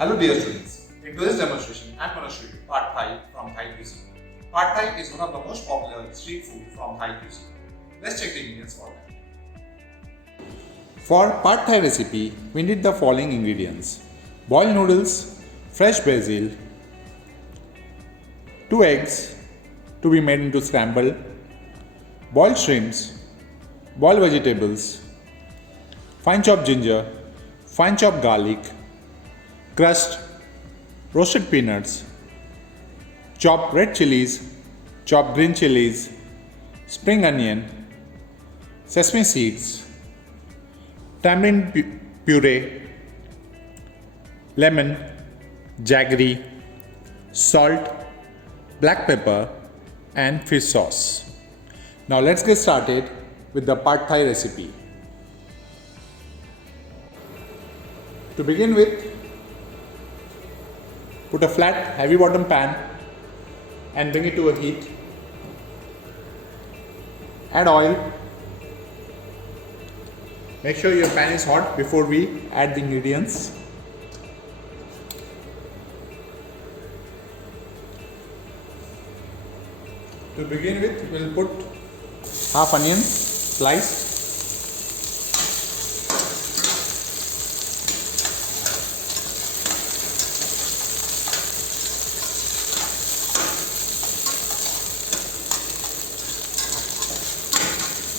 Hello dear students, in today's demonstration I am going to show you Pad Thai from Thai cuisine. Pad Thai is one of the most popular street food from Thai cuisine. Let's check the ingredients for that. For Pad Thai recipe, we need the following ingredients: boiled noodles, fresh basil, 2 eggs to be made into scrambled, boiled shrimps, boiled vegetables, fine chopped ginger, fine chopped garlic, crushed roasted peanuts, chopped red chilies, chopped green chilies, spring onion, sesame seeds, tamarind puree, lemon, jaggery, salt, black pepper and fish sauce. Now let's get started with the Pad Thai recipe. To begin with, put a flat heavy bottom pan and bring it to a heat. Add oil. Make sure your pan is hot before we add the ingredients. To begin with, we'll put half onion sliced,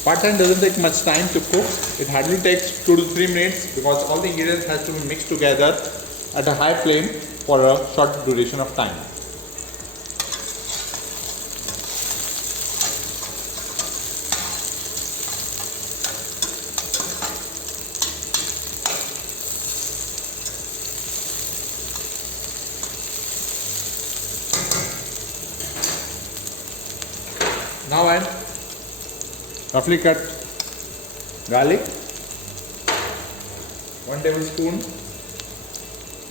Pad Thai doesn't take much time to cook. It hardly takes 2 to 3 minutes because all the ingredients has to be mixed together at a high flame for a short duration of time. Now add roughly cut garlic, 1 tablespoon,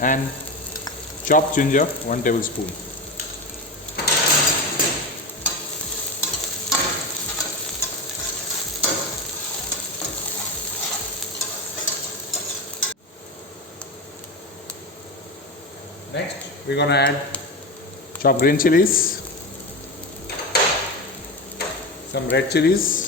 and chopped ginger, 1 tablespoon. Next, we're gonna add chopped green chilies, some red chilies,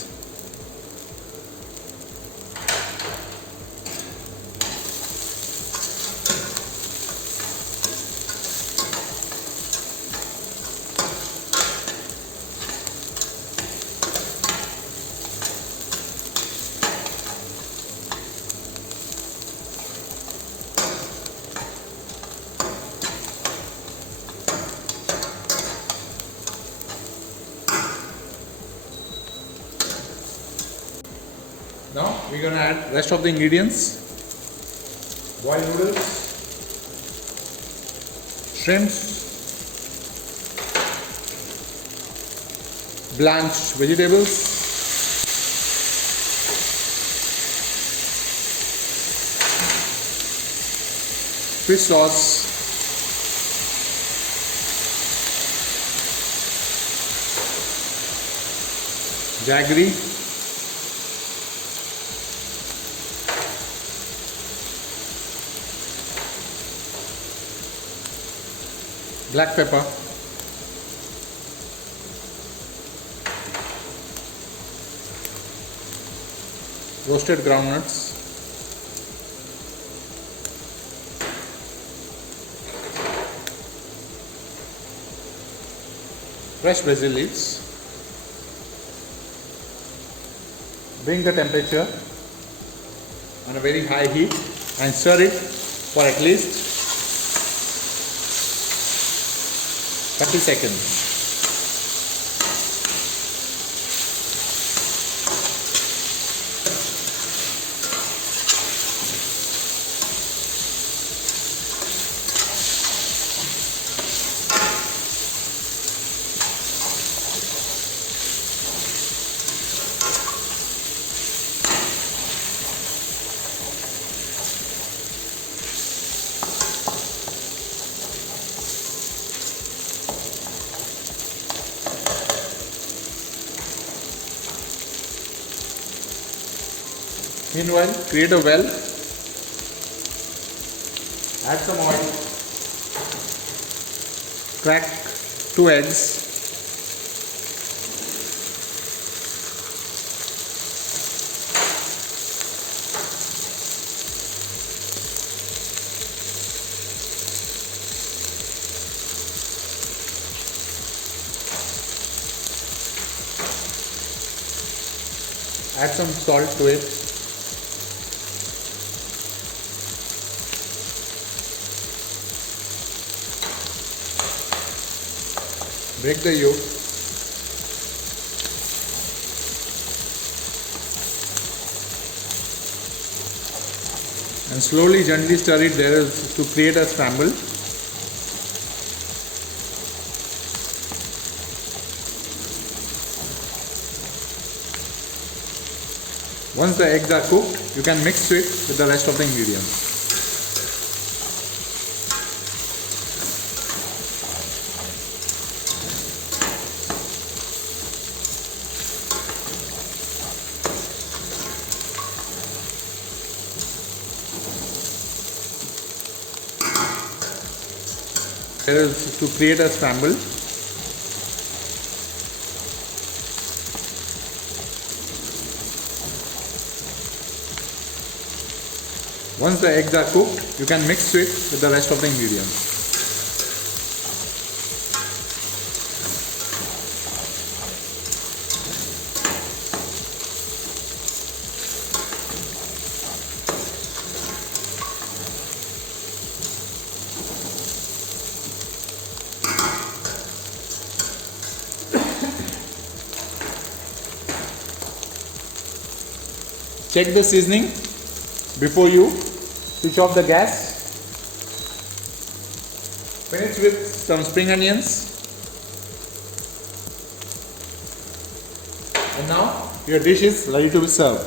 Now we're going to add rest of the ingredients: boiled noodles, shrimps, blanched vegetables, fish sauce, jaggery, black pepper, roasted groundnuts, fresh basil leaves. Bring the temperature on a very high heat and stir it for at least 30 seconds. Meanwhile, create a well, add some oil, Crack 2 eggs. Add some salt to it. Break the yolk. And slowly, gently stir it there to create a scramble. Once the eggs are cooked, you can mix it with the rest of the ingredients. Here is to create a scramble. Once the eggs are cooked, you can mix it with the rest of the ingredients. Check the seasoning before you switch off the gas. Finish with some spring onions. And now your dish is ready to be served.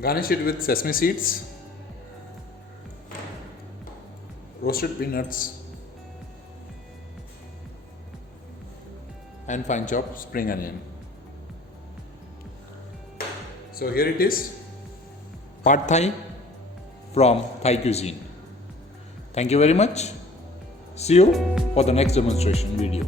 Garnish it with sesame seeds, roasted peanuts, and fine chopped spring onion. So here it is, Pad Thai from Thai cuisine. Thank you very much. See you for the next demonstration video.